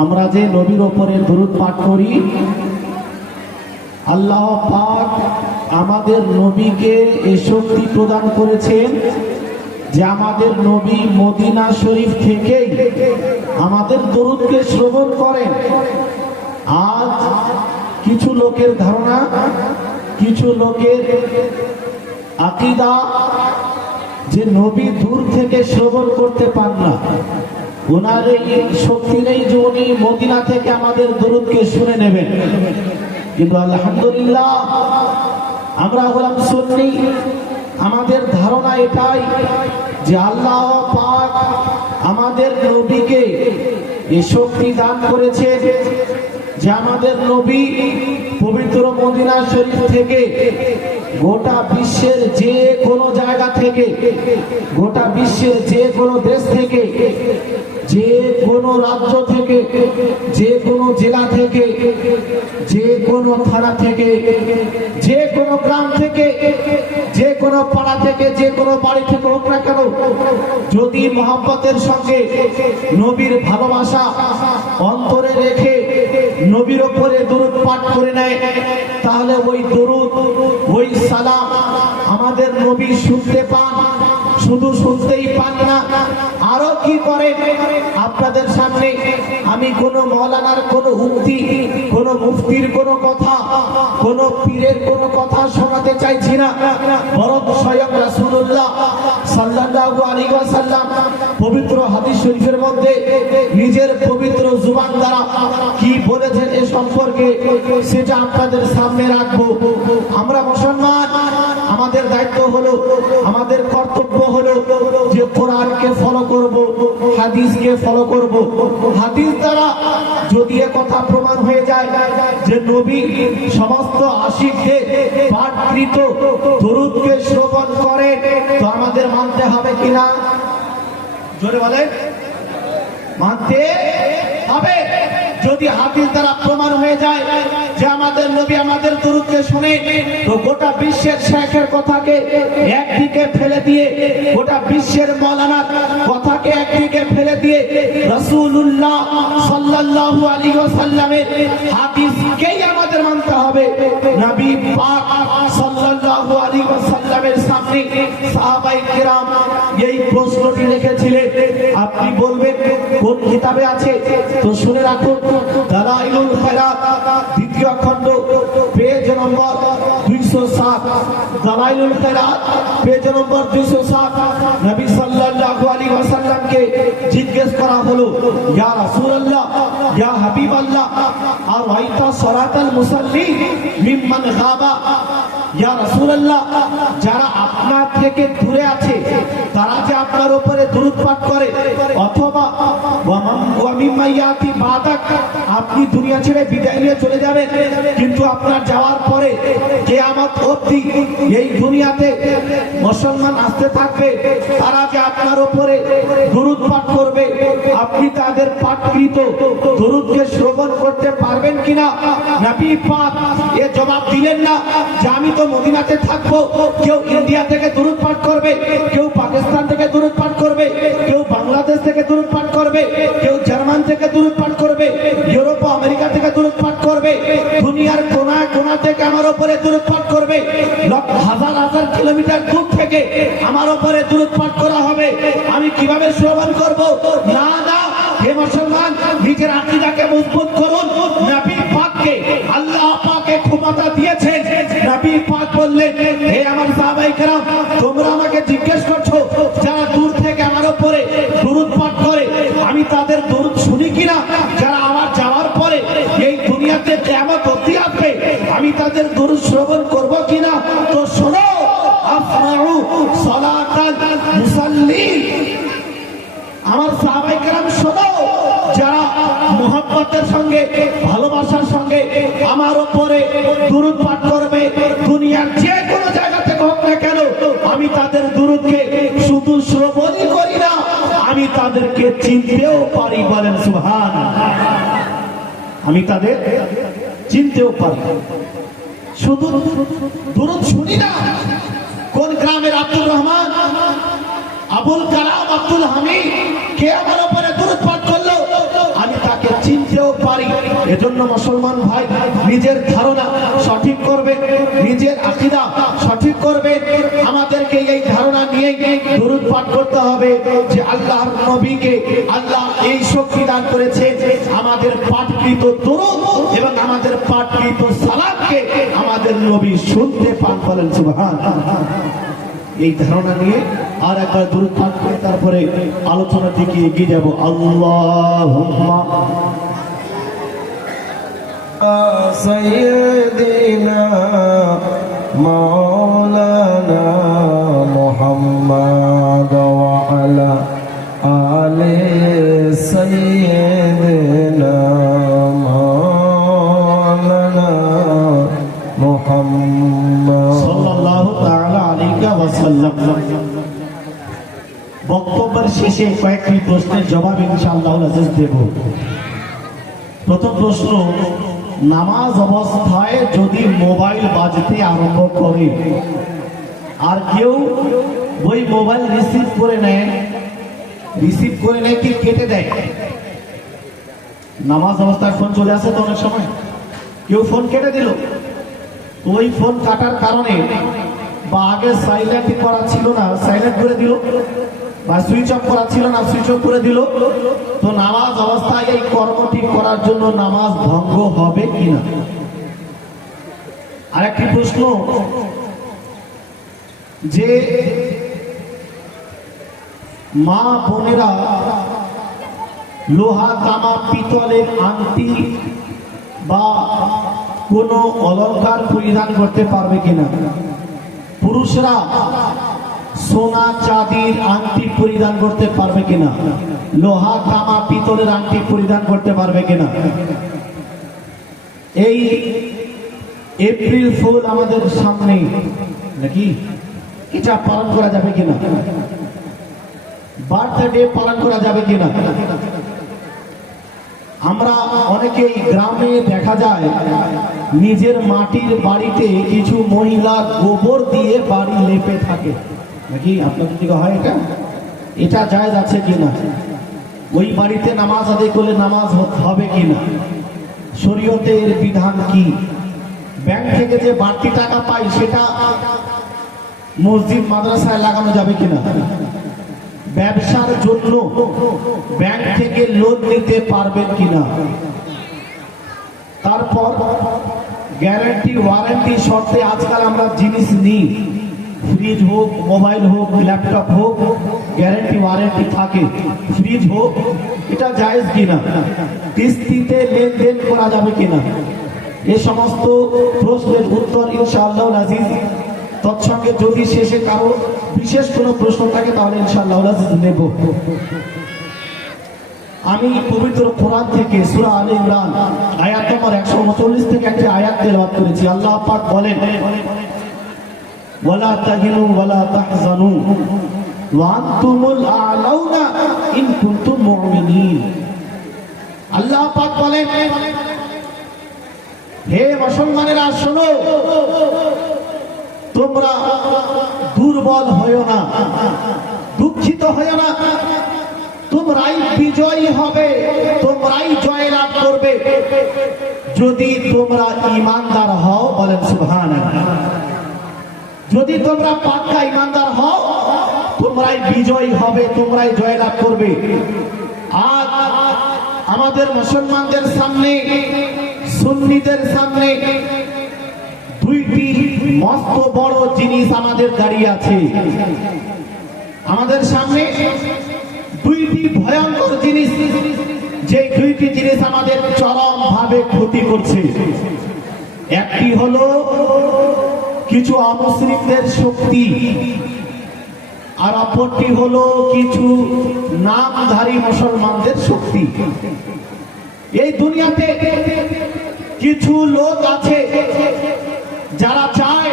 আমরা যে নবীর ওপরে দরুদ পাঠ করি, আল্লাহ পাক আমাদের নবীকে এই শক্তি প্রদান করেছেন যে আমাদের নবী মদিনা শরীফ থেকেই আমাদের দরুদকে শ্রবণ করেন। আজ কিছু লোকের ধারণা, কিছু লোকের আকীদা যে নবী দূর থেকে শ্রবণ করতে পান না, ওনার এই শক্তি নেই যে উনি মদিনা থেকে আমাদের দরুদকে শুনে নেবেন। কিন্তু আলহামদুলিল্লাহ আমরা হলাম সুন্নি, আমাদের ধারণা এটাই যে আল্লাহ পাক আমাদের নবীকে এই শক্তি দান করেছে যে আমাদের নবী পবিত্র মদিনা শরীফ থেকে গোটা বিশ্বের যে কোনো জায়গা থেকে, গোটা বিশ্বের যে কোনো দেশ থেকে, যে কোনো রাজ্য থেকে, যে কোনো জেলা থেকে, যে কোনো থানা থেকে, যে কোনো গ্রাম থেকে, যে কোনো পাড়া থেকে, যে কোনো বাড়ি থেকে হোক না কেন, যদি মহব্বতের সঙ্গে নবীর ভালোবাসা অন্তরে রেখে নবীর ওপরে দরুদ পাঠ করে নেয়, তাহলে ওই দরুদ, ওই সালাম আমাদের নবী শুনতে পান। শুধু শুনতেই পান না, আরো কি করে। আপনাদের সামনে আমি কোন মৌলানার কোন উক্তি, কোন মুফতির কোন কথা, কোন পীরের কোন কথা শোনাতে চাইছি না, বরং স্বয়ং রাসূলুল্লাহ সাল্লাল্লাহু আলাইহি ওয়াসাল্লাম পবিত্র হাদিস শরীফের মধ্যে নিজের পবিত্র জুবান দ্বারা কি বলেছেন এ সম্পর্কে সেটা আপনাদের সামনে রাখবো। আমরা মুসলমান, আমাদের দায়িত্ব হলো, আমাদের কর্তব্য হলো যে কোরআনকে ফলো করব, হাদিসকে ফলো করব। হাদিস দ্বারা যদি এ কথা প্রমাণ হয়ে যায় যে নবী সমস্ত আশিকদের পাঠকৃত দরুদকে শ্রবণ করেন, তো আমাদের মানতে হবে কিনা? জোরে বলেন, মানতে হবে। যদি হাদিস দ্বারা প্রমাণ হয়ে যায় যে আমাদের নবী আমাদের দরুদকে শুনে, তো গোটা বিশ্বের শেখের কথাকে একদিকে ফেলে দিয়ে, গোটা বিশ্বের মাওলানার কথাকে একদিকে ফেলে দিয়ে রাসূলুল্লাহ সাল্লাল্লাহু আলাইহি ওয়াসাল্লামের হাদিসকেই আমাদের মানতে হবে। নবী পাক সাল্লাল্লাহু আলাইহি ওয়াসাল্লামের সামনে সাহাবায়ে কিরাম এই প্রশ্নটি রেখেছিলেন, আপনি বলবেন কোন কিতাবে আছে? তো শুনে রাখুন, দালাইলুল খায়রাত দ্বিতীয় খণ্ড পেজ নম্বর 207, দালাইলুল খায়রাত পেজ নম্বর 207। নবী সাল্লাল্লাহু আলাইহি ওয়াসাল্লামকে জিজ্ঞেস করা হলো, ইয়া রাসূলুল্লাহ, ইয়া হাবিবাল্লাহ, আর রাইতা সালাতাল মুসাল্লি মিম্মান গাবা। ইয়া রাসূলুল্লাহ, যারা আপনার থেকে দূরে আছে তারা যে আপনার উপরে দরুদ পাঠ করে, অথবা ওয়া মিম্মা ইয়াতি বাদাক, আপনি দুনিয়া ছেড়ে বিদায় নিয়ে চলে যাবেন, কিন্তু আপনার যাওয়ার পরে কিয়ামত অবধি এই দুনিয়াতে মুসলমান আসতে থাকবে, তারা যে আপনার উপরে দরুদ পাঠ করবে, আপনি তাদের পাঠকৃত দরুদকে শ্রবণ করতে পারবেন কিনা? নবী পাক এ জবাব দিলেন না যে আমি তো মদিনাতে থাকবো, কেউ ইন্ডিয়া থেকে দরুদ পাঠ করবে, কেউ পাকিস্তান থেকে দরুদ পাঠ করবে, কেউ বাংলাদেশ থেকে দরুদ পাঠ করবে, কেউ জার্মান থেকে দরুদ পাঠ করবে, ইউরোপ আমেরিকা থেকে দরুদ পাঠ করবে, দুনিয়ার কোনায় কোনা থেকে আমার উপরে দরুদ পাঠ করবে, হাজার হাজার কিলোমিটার দূর থেকে আমার উপরে দরুদ পাঠ করা হবে, আমি কিভাবে শ্রবণ করব? না না, হে মুসলমান, নিজের আকীদাকে মজবুত করুন। নবী পাককে আল্লাহ পাকে ক্ষমতা দিয়েছেন। নবী পাক বললেন, হে আমার সাহাবায়ে কেরাম, তোমরা আমাকে জিজ্ঞেস করছো যারা দূর থেকে আমার উপরে দরুদ পাঠ করে আমি তাদের দরুদ শুনি কিনা, যারা আমার যাওয়ার পরে এই দুনিয়াতে কিয়ামত অবধি আসবে আমি তাদের দরুদ শ্রবণ করব কিনা? তো শোনো, আসমাউ সালাতাল মুসাল্লি, আমার সাহাবায়ে কেরাম শোনো, যারা মুহাব্বতের সঙ্গে, ভালোবাসার সঙ্গে আমার উপরে দরুদ পাঠ করবে, দুনিয়ার যে কোনো জায়গা থেকে হোক না কেন, আমি তাদের দরুদকে শুধু শ্রবণই করি না, আমি তাদেরকে চিনতেও পারি। বলেন সুবহানাল্লাহ। আমি তাদের চিনতেও পারি, শুধু দরুদ শুনি না। কোন গ্রামের আব্দুর রহমান, আবুল কালাম, আব্দুল হামিদ কে আমার উপরে দরুদ পাঠ করলো, আমি তাকে তাকে চিনতেও পারি। এজন্য মুসলমান ভাই নিজের ধারণা সঠিক করবে, নিজের আকীদা সঠিক করবে। আমাদেরকে এই ধারণা নিয়ে দুরূদ পাঠ করতে হবে যে আল্লাহর নবীকে আল্লাহ এই শক্তি দান করেছে, আমাদের পাঠকৃত দুরূদ এবং আমাদের পাঠকৃত সালাতকে আমাদের নবী শুনতে পান। বলেন সুবহানাল্লাহ। এই ধারণা নিয়ে আর একবার দুরূদ পাঠ করে তারপরে আলোচনা থেকে এগিয়ে যাব। আল্লাহুম্মা সাইয়্যিদিনা মাওলানা মুহাম্মদ ওয়া আলা আলি সাইয়্যিদিনা মাওলানা মুহাম্মদ সাল্লাল্লাহু তাআলা আলাইহি ওয়াসাল্লাম। বক্তব্যের শেষে কয়েকটি প্রশ্নের জবাব ইনশাআল্লাহ দেব। প্রথম প্রশ্ন, নামাজ অবস্থায় যদি মোবাইল বাজতে আরম্ভ করে আর কেউ ওই মোবাইল রিসিভ করে নেয় কি কেটে দেয়? নামাজ অবস্থায় ফোন চলে আসে তো অনেক সময়, কেউ ফোন কেটে দিল, ওই ফোন কাটার কারণে বা আগে সাইলেন্ট করা ছিল না, সাইলেন্ট করে দিল, বা সুইচ অফ করা ছিল না, সুইচ অফ করে দিল, তো নামাজ অবস্থায় এই কর্মটি করার জন্য নামাজ ভঙ্গ হবে কিনা? আরেকটি প্রশ্ন, যে মা বোনেরা লোহা তামা পিতলের আংটি বা কোনো অলংকার পরিধান করতে পারবে কিনা? পুরুষরা সোনা চাঁদির আংটি পরিধান করতে পারবে কিনা? লোহা তামা পিতলের আংটি পরিধান করতে পারবে কিনা? এই এপ্রিল ফুল আমাদের সামনে নাকি, এটা পালন করা যাবে কিনা? বার্থডে পালন করা যাবে কিনা? আমরা অনেকেই গ্রামে দেখা যায় নিজের মাটির বাড়িতে কিছু মহিলা গোবর দিয়ে বাড়ি লেপে থাকে নাকি, আপনাদের দিকে হয় এটা? এটা জায়েজ আছে কিনা? ওই বাড়িতে নামাজ আদায় করলে নামাজ হবে কিনা? শরীয়তের বিধান কি? ব্যাংক থেকে যে বাড়তি টাকা পাই সেটা মসজিদ মাদ্রাসায় লাগানো যাবে কিনা? ব্যবসার জন্য ব্যাংক থেকে লোন নিতে পারবেন কিনা? তারপর গ্যারান্টি ওয়ারেন্টি শর্তে আজকাল আমরা জিনিস নিই, ফ্রিজ হোক, মোবাইল হোক, ল্যাপটপ হোক, গ্যারান্টি ওয়ারেন্টি থাকে। ফ্রিজ হোক, এটা জায়েজ কিনা? কিস্তিতে লেনদেন করা যাবে কিনা? এই সমস্ত প্রশ্নের উত্তর ইনশাআল্লাহ আজিজ তৎসঙ্গে যদি শেষে কারো বিশেষ কোনো প্রশ্ন থাকে তাহলে ইনশাআল্লাহ নেব। আমি পবিত্র কোরআন থেকে সূরা আলে ইমরান আয়াত নম্বর 139 থেকে একটি আয়াত তেলাওয়াত করেছি। আল্লাহ পাক বলেন, ওয়ালা তাহিনু ওয়ালা তাহজানু ওয়া আনতুমুল আ'লাউনা ইন কুনতুম মুমিনিন। আল্লাহ পাক বলেন, হে মুসলমানেরা শোনো, তোমরা দুর্বল হয়ো না, দুঃখিত হয়ো না, তোমরাই বিজয়ী হবে, তোমরাই জয়লাভ করবে যদি তোমরা ঈমানদার হও। বলেন সুবহানাল্লাহ। যদি তোমরা পাক্কা ঈমানদার হও তোমরাই বিজয়ী হবে, তোমরাই জয়লাভ করবে। আজ আমাদের মুসলমানদের সামনে, সুন্নিদের সামনে দুইটি মস্ত বড় জিনিস আমাদের দাঁড়িয়ে আছে। আমাদের সামনে দুইটি ভয়ঙ্কর জিনিস, যে দুইটি জিনিস আমাদের চরম ভাবে ক্ষতি করছে। একটি হলো কিছু অমুসলিমদের শক্তি, আর অপরটি হলো কিছু নামধারী মুসলমানদের শক্তি। এই দুনিয়াতে কিছু লোক আছে যারা চায়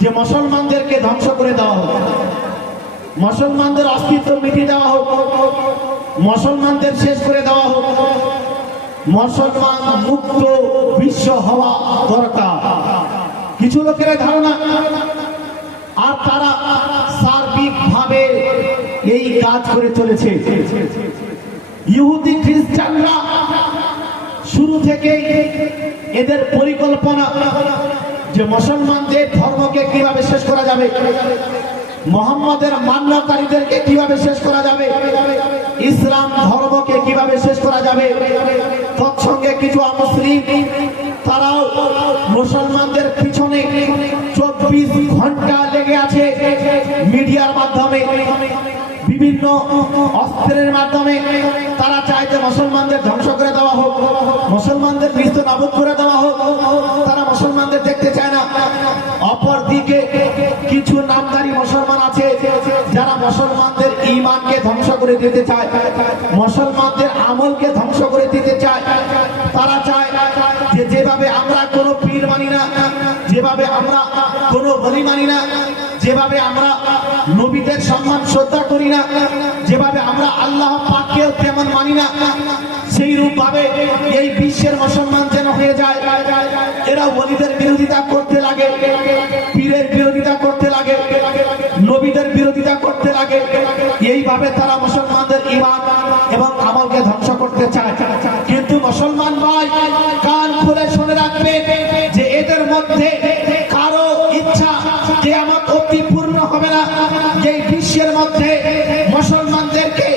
যে মুসলমানদেরকে ধ্বংস করে দেওয়া হোক, মুসলমানদের অস্তিত্ব মিটিয়ে দেওয়া হোক, মুসলমানদের শেষ করে দেওয়া হোক, মুসলমান মুক্ত বিশ্ব হওয়া দরকার। কিছু লোকের ধারণা, আর তারা সার্বিক ভাবে এই কাজ করে চলেছে। ইহুদি খ্রিস্টানরা শুরু থেকেই এদের পরিকল্পনা যে মুসলমানদের ধর্মকে কিভাবে শেষ করা যাবে, মুহাম্মাদের মান্যকারীদেরকে কিভাবে শেষ করা যাবে, ইসলাম ধর্মকে কিভাবে শেষ করা যাবে। তৎসঙ্গে কিছু অমুসলিম তারাও মুসলমানদের পিছনে 24 ঘন্টা লেগে আছে। মিডিয়ার মাধ্যমে, বিভিন্ন অস্ত্রের মাধ্যমে তারা চায় যে মুসলমানদের ধ্বংস করে দেওয়া হোক, মুসলমানদের মৃত্যু নাবুদ করে দেওয়া হোক। তারা মুসলমানদের দেখতে চায় না। অপরদিকে কিছু নামধারী মুসলমান আছে যারা মুসলমানদের ঈমানকে ধ্বংস করে দিতে চায়, মুসলমানদের আমলকে ধ্বংস করে দিতে চায়। তারা চায় যে যেভাবে আমরা কোনো পীর মানি না, যেভাবে আমরা কোনো বলি মানি না, যেভাবে আমরা নবীদের সম্মান শ্রদ্ধা করি না, যেভাবে আমরা আল্লাহ পাককেও তেমন মানি না, সেই রূপ ভাবে এই বিশ্বের মুসলমান যেন হয়ে যায়। এরা ওলিদের বিরোধিতা করতে লাগে, পীরের বিরোধিতা করতে লাগে, নবীদের বিরোধিতা করতে লাগে। এইভাবে তারা মুসলমানদের ঈমান এবং আমলকে ধ্বংস করতে চায়। কিন্তু মুসলমান ভাই কান খুলে শুনে রাখবে যে এদের মধ্যে কারো ইচ্ছা কিয়ামত অবধি পূর্ণ হবে না। এই বিশ্বের মধ্যে মুসলমানদেরকে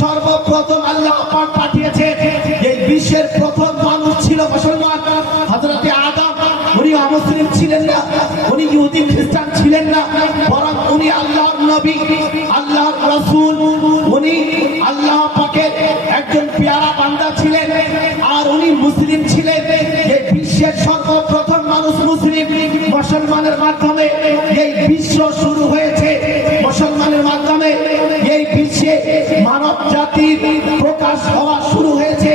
সর্বপ্রথম আল্লাহ পাক পাঠিয়েছে। এই বিশ্বের প্রথম মানুষ ছিল মুসলমান। হযরতে আদম উনি অমুসলিম ছিলেন না, উনি ইহুদি খ্রিস্টান ছিলেন না, বরং উনি আল্লাহর নবী, আল্লাহর রাসূল, উনি আল্লাহ পাকের একজন পেয়ারা বান্দা ছিলেন। আর উনি মুসলিম ছিলেন। এই বিশ্বের সর্বপ্রথম মানুষ মুসলিম। মুসলমানের মাধ্যমে এই বিশ্ব শুরু হয়েছে, মুসলমানের মাধ্যমে এই বিশ্বে মানব জাতির প্রকাশ হওয়া শুরু হয়েছে।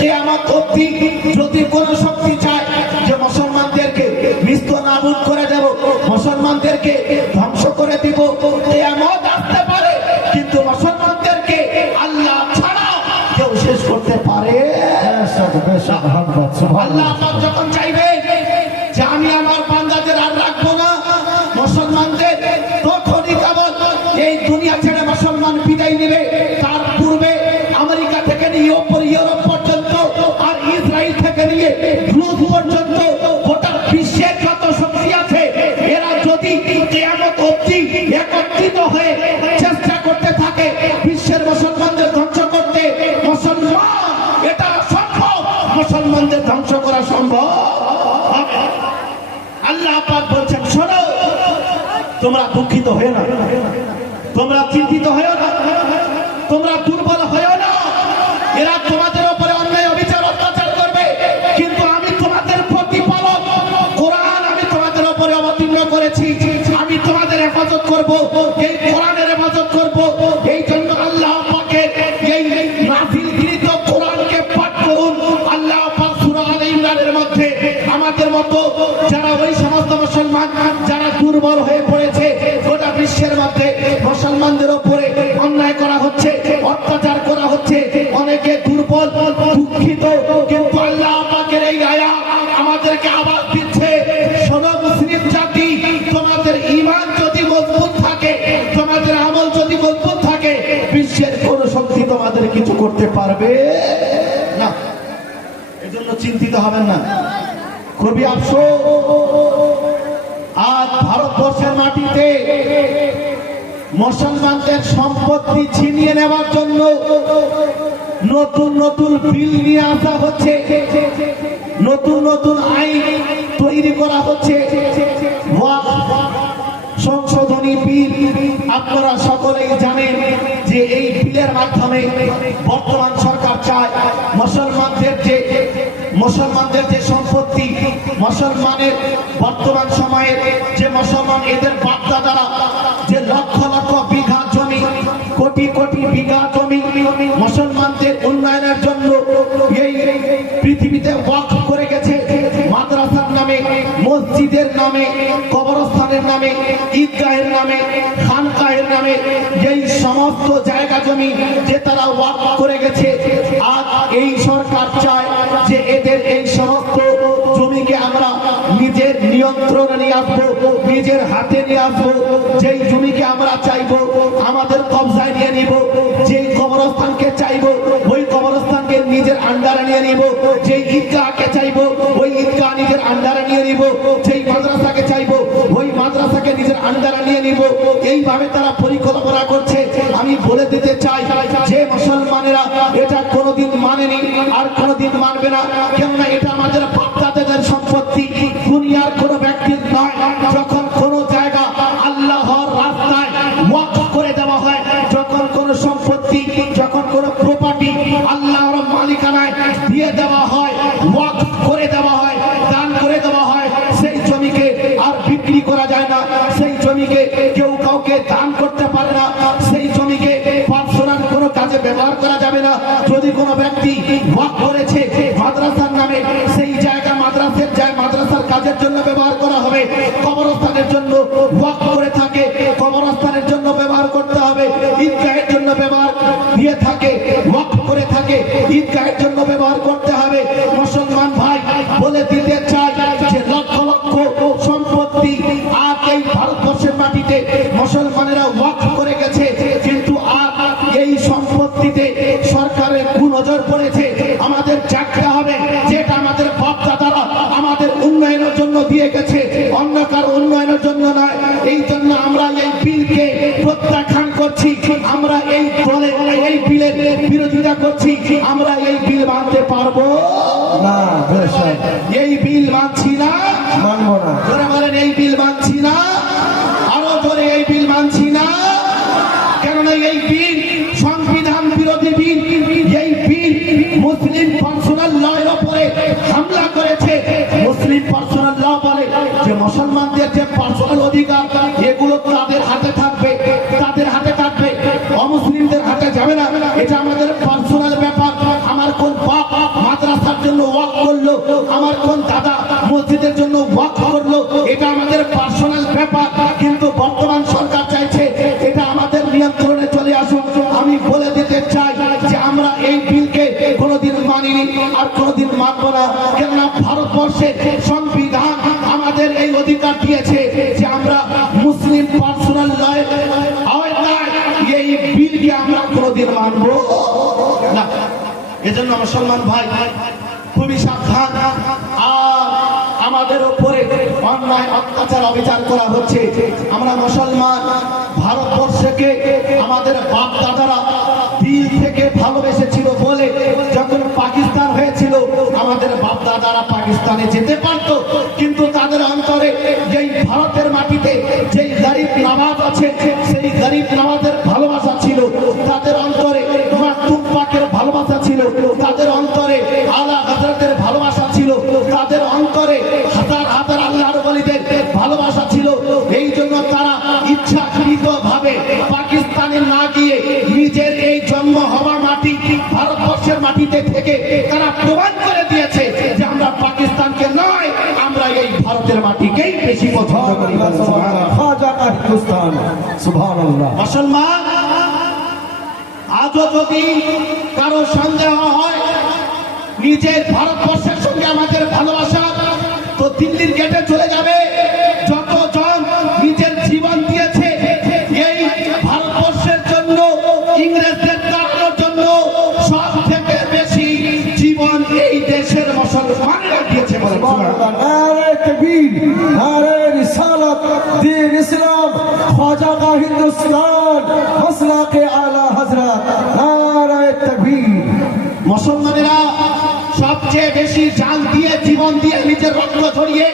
কিয়ামত অবধি যদি কোনো শক্তি চায় যে মুসলমানদেরকে মৃত্যু নাবুদ করে দেব, মুসলমানদেরকে ধ্বংস করে দিব, কিয়ামত আসতে পারে, কিন্তু মুসলমানদেরকে আল্লাহ ছাড়া কেউ শেষ করতে পারে। আল্লাহ পাক যখন চাইবে যে আমি আমার বান্দাদের আর রাখবো না মুসলমানদের, তখনই কেবল এই দুনিয়া ছেড়ে মুসলমান বিদায় নেবে। তার পূর্বে আমেরিকা থেকে নিয়ে ইউরোপ পর্যন্ত আর ইসরায়েল থেকে নিয়ে রুশ পর্যন্ত গোটা বিশ্বের যত শক্তি আছে, এরা যদি কিয়ামত অবধি একত্রিত হয়ে চেষ্টা করতে থাকে বিশ্বের মুসলমানদের ধ্বংস করতে, মুসলমান এটা সম্ভব, মুসলমানদের ধ্বংস করা সম্ভব হবে। আল্লাহ পাক বলছেন শোনো, তোমরা দুঃখিত হয়ে না, তোমরা চিন্তিত হয়েও না, তোমরা দুর্বল হয়েও না। এরা তোমাদের উপরে অন্যায় অবিচার অত্যাচার করবে, কিন্তু আমি তোমাদের প্রতিপালক, কোরআন আমি তোমাদের উপরে অবতীর্ণ করেছি। আমি তোমাদের হেফাজত করব, এই কোরআনের হেফাজত করব। এই জন্য আল্লাহ পাকের এই নাযিলকৃত কোরআনকে পাঠ করুন। আল্লাহ পাক সূরা আলে ইমরানের মধ্যে আমাদের মতো যারা ওই সমস্ত মুসলমান যারা দুর্বল হয়ে পড়েছে, গোটা বিশ্বের মধ্যে মুসলমানদের উপরে অন্যায় করা হচ্ছে, অত্যাচার করা হচ্ছে, অনেকে দুর্বল দুঃখিত, কিন্তু আল্লাহ পাকের এই আয়াত আমাদেরকে আওয়াজ দিচ্ছে, শোনো মুসলিম জাতি, তোমাদের ঈমান যদি মজবুত থাকে, তোমাদের আমল যদি মজবুত থাকে, বিশ্বের কোন শক্তি তোমাদের কিছু করতে পারবে না। এজন্য চিন্তিত হবেন না। খুবই আফসোস, আজ ভারতবর্ষের মাটিতে মুসলমানদের সম্পত্তি ছিনিয়ে নেওয়ার জন্য নতুন নতুন বিল নিয়ে আসা হচ্ছে, নতুন নতুন আইন তৈরি করা হচ্ছে। ওয়াকফ সংশোধনী বিল আপনারা সকলেই জানেন যে এই বিলের মাধ্যমে বর্তমান সরকার চায় মুসলমানদের যে সম্পত্তি, মুসলমানের বর্তমান সময়ে যে মুসলমান এদের বাপদাদারা যে লক্ষ লক্ষ বিঘা জমি, কোটি কোটি বিঘা জমি মুসলমানদের উন্নয়নের জন্য এই পৃথিবীতে ওয়াকফ করে গেছে, মাদ্রাসার নামে, মসজিদের নামে, কবরস্থানের নামে, ঈদগাহের নামে, খানকাহের নামে, এই সমস্ত জায়গা জমি যে তারা ওয়াকফ করে গেছে, আজ এই সরকার চায় যে এদের এই সমস্ত জমিকে আমরা নিজের নিয়ন্ত্রণে নিয়ে আসবো, নিজের হাতে নিয়ে আসবো। যেই জমিকে আমরা চাইবো আমাদের কবজায় নিয়ে নিব, যেই কবরস্থানকে চাইবো ওই নিজের আন্ডারে নিয়ে নিব, যেই ঈদগাহকে চাইবো ওই ঈদগাহ নিজের আন্ডারে নিয়ে নিব, যেই মাদ্রাসাকে চাইবো ওই মাদ্রাসাকে নিজের আন্ডারে নিয়ে নিব। এইভাবে তারা পরিকল্পনা করছে। আমি বলে দিতে চাই যে মুসলমানেরা এটা কোনোদিন মানেনি আর কোনোদিন মানবে না, কেননা এটা আমাদের বাপ-দাদাদের সম্পত্তি, দুনিয়ার কোনো ব্যক্তির নয়। যখন কোনো জায়গা আল্লাহর রাস্তায় ওয়াকফ করে দেওয়া হয়, যখন কোনো সম্পত্তি, যখন কোনো প্রপার্টি আল্লাহর মালিকানায় দিয়ে দেওয়া হয়, ওয়াকফ করে দেওয়া হয়, দান করে দেওয়া হয়, সেই জমিকে আর বিক্রি করা যায় না, সেই জমিকে কেউ কাউকে দান করতে পারে না, সেই জমিকে পার্সোনাল কোনো কাজে ব্যবহার করা যাবে না। যদি কোনো ব্যক্তি ওয়াকফ করেছে মাদ্রাসার নামে, সেই জায়গা মাদ্রাসার কাজের জন্য ব্যবহার করা হবে। কবরস্থানের জন্য ওয়াকফ করে থাকে, কবরস্থানের জন্য ব্যবহার করতে হবে। ঈদগাহের জন্য ব্যবহার দিয়ে থাকে, ওয়াকফ করে থাকে, ঈদগাহের জন্য ব্যবহার করতে হবে। মুসলমান ভাই বলে দিতে চাই যে লক্ষ লক্ষ সম্পত্তি আর এই ভারতবর্ষের মাটিতে মুসলমানেরা ওয়াকফ করে গেছে, কিন্তু আর এই সম্পত্তিতে সরকারের কুনজর পড়েছে। আমাদের জানতে হবে যেটা আমাদের বাপ দাদারা আমাদের উন্নয়নের জন্য দিয়ে গেছে, অন্য কারো উন্নয়নের জন্য নয়। এই জন্য আমরা এই বিলকে প্রত্যাখ্যান করছি, আমরা এই দলে এই বিলের বিরোধিতা করছি। আমরা এই বিল মানতে পারবো না, বেশক এই বিল মানছি না, মানবো না। জোরে বলেন এই বিল মানছি না, আরো জোরে এই বিল মানছি না। কেননা এই বিল সংবিধান বিরোধী বিল, এই বিল মুসলিম পার্সোনাল লয়ের উপরে হামলা করেছে। মুসলিম পার্সোনাল ল বলে যে মুসলমানদের যে পার্সোনাল অধিকার এগুলো তাদের হাতে থাকবে, তাদের হাতে থাকবে, অমুসলিমদের হাতে যাবে না। এটা আমাদের পার্সোনাল ব্যাপার। আমার কোন বাপ মাদ্রাসার জন্য ওয়াকফ করলো, আমার কোন দাদা মসজিদের জন্য ওয়াকফ করলো, এটা আমাদের পার্সোনাল ব্যাপার। কিন্তু বর্তমান সরকার চাইছে এটা আমাদের নিয়ন্ত্রণে চলে আসুক। আমি বলে দিতে চাই যে আমরা এই বিলকে কোনোদিন মানিনি আর কোনোদিন মানব না। কেননা ভারতবর্ষে সংবিধান আমাদের এই অধিকার দিয়েছে যে আমরা মুসলিম পার্সোনাল লয়ের আওতায় এই বিলকে আমরা কোনোদিন মানব না। এজন্য মুসলমান ভাই খুবই সাবধান। আর আমাদের উপরে অন্যায় অত্যাচার অবিচার করা হচ্ছে। আমরা মুসলমান, ভারতবর্ষকে আমাদের বাপ দাদারা দিল থেকে ভালোবেসেছিল বলে যখন পাকিস্তান হয়েছিল আমাদের বাপ দাদারা পাকিস্তানে যেতে পারতো, কিন্তু তাদের অন্তরে যেই ভারতের মাটিতে যেই গরিব নওয়াজ আছে সেই গরিব নওয়াজের ভালোবাসা ছিল, তাদের অন্তরে মাকতুম পাকের ভালোবাসা ছিল, তাদের অন্তরে আলা হযরতের ভালোবাসা ছিল, তাদের অন্তরে হাজার হাজার আল্লাহর ওলিদের ভালোবাসা ছিল। এই জন্য তারা ইচ্ছাকৃত ভাবে পাকিস্তানে না গিয়ে নিজের এই জন্ম হওয়া মাটি ভারতবর্ষের মাটিতে থেকে তারা প্রমাণ করে দিয়েছে যে আমরা পাকিস্তানকে নয়, আমরা এই ভারতের মাটিকেই বেশি পছন্দ করি। খাজা কা হিন্দুস্তান, সুবহানাল্লাহ। মুসলমান, আজও যদি কারো সন্দেহ হয় নিজের ভারতবর্ষের সঙ্গে আমাদের ভালোবাসা, তো দিল্লির গেটে চলে যাবে। যতজন নিজের জীবন দিয়েছে এই ভারতবর্ষের জন্য, ইংরেজদের তাড়ানোর জন্য, সব থেকে বেশি জীবন এই দেশের মুসলমানেরা দিয়েছে। সুবহানাল্লাহ। নারে তাকবীর, নারে রিসালাত, দ্বীন ইসলাম, খাজা কা হিন্দুস্তান, মাসলাকে আলা হযরত, নারে তাকবীর। মুসলমানেরা সবচেয়ে বেশি জান দিয়ে, জীবন দিয়ে, নিজের রক্ত ঝরিয়ে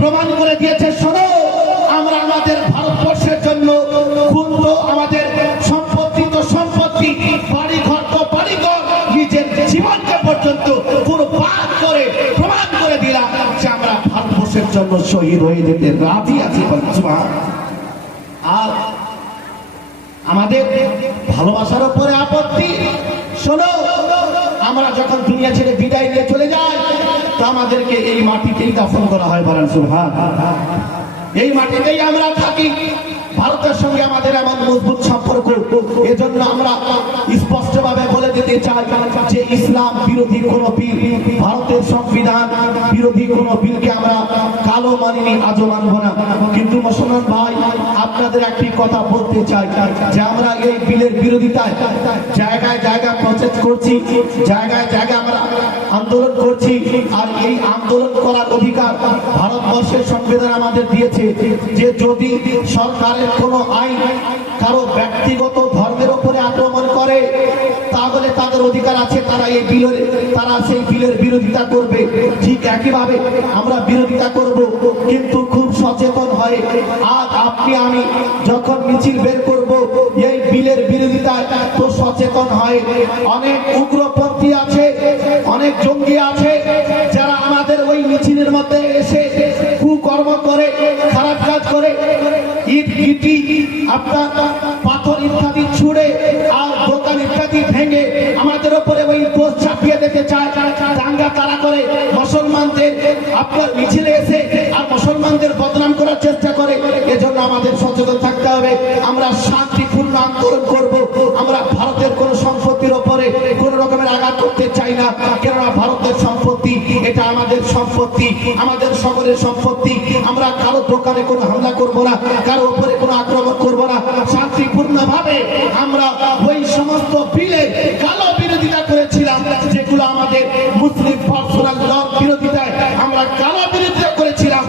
প্রমাণ করে দিয়েছে, শোনো আমরা আমাদের ভারতবর্ষের জন্য খুন তো আমাদের সম্পত্তি তো সম্পত্তি, বাড়ি ঘর তো বাড়ি ঘর, নিজের জীবনকে পর্যন্ত কুরবান করে প্রমাণ করে দিলাম যে আমরা ভারতবর্ষের জন্য শহীদ হয়ে যেতে রাজি আছি। আর আমাদের ভালোবাসার উপরে আপত্তি, শোনো আমরা যখন দুনিয়া ছেড়ে বিদায় নিয়ে চলে যাই তো আমাদেরকে এই মাটিতেই দাফন করা হয়। বলেন সুবহানাল্লাহ। এই মাটিতেই আমরা থাকি। ভারতের সঙ্গে আমাদের এমন মজবুত সম্পর্ক, এজন্য আমরা স্পষ্টভাবে বলে দিতে চাই যে ইসলাম বিরোধী কোন বিল, ভারতের সংবিধান বিরোধী কোন বিলকে আমরা কালো মানি মানিনি, আজও মানবো না। কিন্তু মুসলমান ভাই, আপনাদের একটি কথা বলতে চাই যে আমরা এই বিলের বিরোধিতায় জায়গায় জায়গায় প্রচেষ্টা করছি, জায়গায় জায়গায় আমরা আন্দোলন করছি। আর এই আন্দোলন করার অধিকার ভারতবর্ষের সংবিধান আমাদের দিয়েছে যে যদি সরকারের কোনো আইন কারো ব্যক্তিগত ধর্মের উপরে আক্রমণ করে তাহলে তাদের অধিকার আছে, তারা সেই বিলের বিরোধিতা করবে। ঠিক একইভাবে আমরা বিরোধিতা করব, কিন্তু খুব সচেতন হয়ে। আজ আপনি আমি যখন মিছিল বের করব এই বিলের বিরোধিতায়, তো সচেতন হয়। অনেক উগ্রপন্থী আছে, অনেক জঙ্গি আছে যারা আমাদের ওই মিছিলের মধ্যে এসে কুকর্ম করে, খারাপ কাজ করে, ইট গিটি আপনার পাথর ইত্যাদি ছুড়ে আর দোকান ইত্যাদি ভেঙে আমাদের উপরে ওই দোষ চাপিয়ে দিতে চায়। দাঙ্গা তারা করে মুসলমানদের আপনার মিছিলে এসে আর মুসলমানদের বদনাম করার চেষ্টা করে। এজন্য আমাদের সচেতন থাকতে হবে। আমরা শান্তিপূর্ণ আন্দোলন করব। আমরা ভারতের কোন সম্পত্তির উপরে কোন রকমের আঘাত করতে চাই না, কেননা ভারতের সম্পত্তি এটা আমাদের সম্পত্তি, আমাদের সকলের সম্পত্তি। আমরা কারো দোকানে কোনো হামলা করব না, কারো উপরে কোনো আক্রমণ করব না। শান্তিপূর্ণ ভাবে আমরা ওই সমস্ত বিলের কালো বিরোধিতা করেছিলাম যেগুলো আমাদের মুসলিম পার্সোনাল ল বিরোধিতায় আমরা কালো বিরোধিতা করেছিলাম,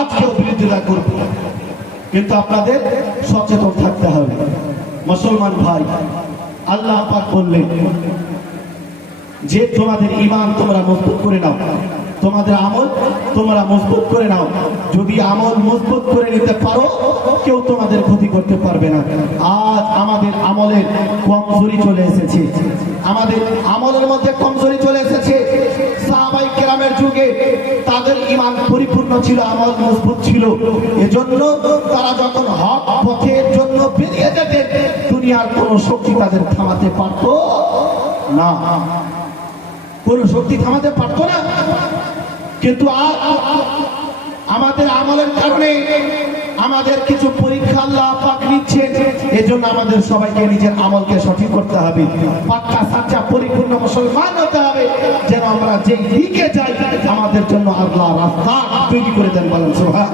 আজকেও বিরোধিতা করব। কিন্তু আপনাদের সচেতন থাকতে হবে মুসলমান ভাই। আল্লাহ পাক বললেন যে তোমাদের ঈমান তোমরা মজবুত করে নাও, তোমাদের আমল তোমরা মজবুত করে নাও। যদি আমল মজবুত করে নিতে পারো কেউ তোমাদের ক্ষতি করতে পারবে না। আজ আমাদের আমলের কমজোরি চলে এসেছে, আমাদের আমলের মধ্যে কমজোরি চলে এসেছে। সাহাবায়ে কেরামের যুগে তাদের ঈমান পরিপূর্ণ ছিল, আমল মজবুত ছিল। এজন্য তারা যখন হক পথের জন্য বেরিয়ে যেতেন দুনিয়ার কোন শক্তি তাদের থামাতে পারত না, কোন শক্তি থামাতে পারত না। কিন্তু আমাদের আমলের কারণে আমাদের কিছু পরীক্ষা আল্লাহ পাক নিচ্ছেন। এজন্য আমাদের সবাইকে নিজের আমলকে সঠিক করতে হবে, পাক্কা সাচ্চা পরিপূর্ণ মুসলমান হতে হবে, যেন আমরা যেই দিকে যাই আমাদের জন্য আল্লাহ রাস্তা তৈরি করে দেন। বলেন সুবহান।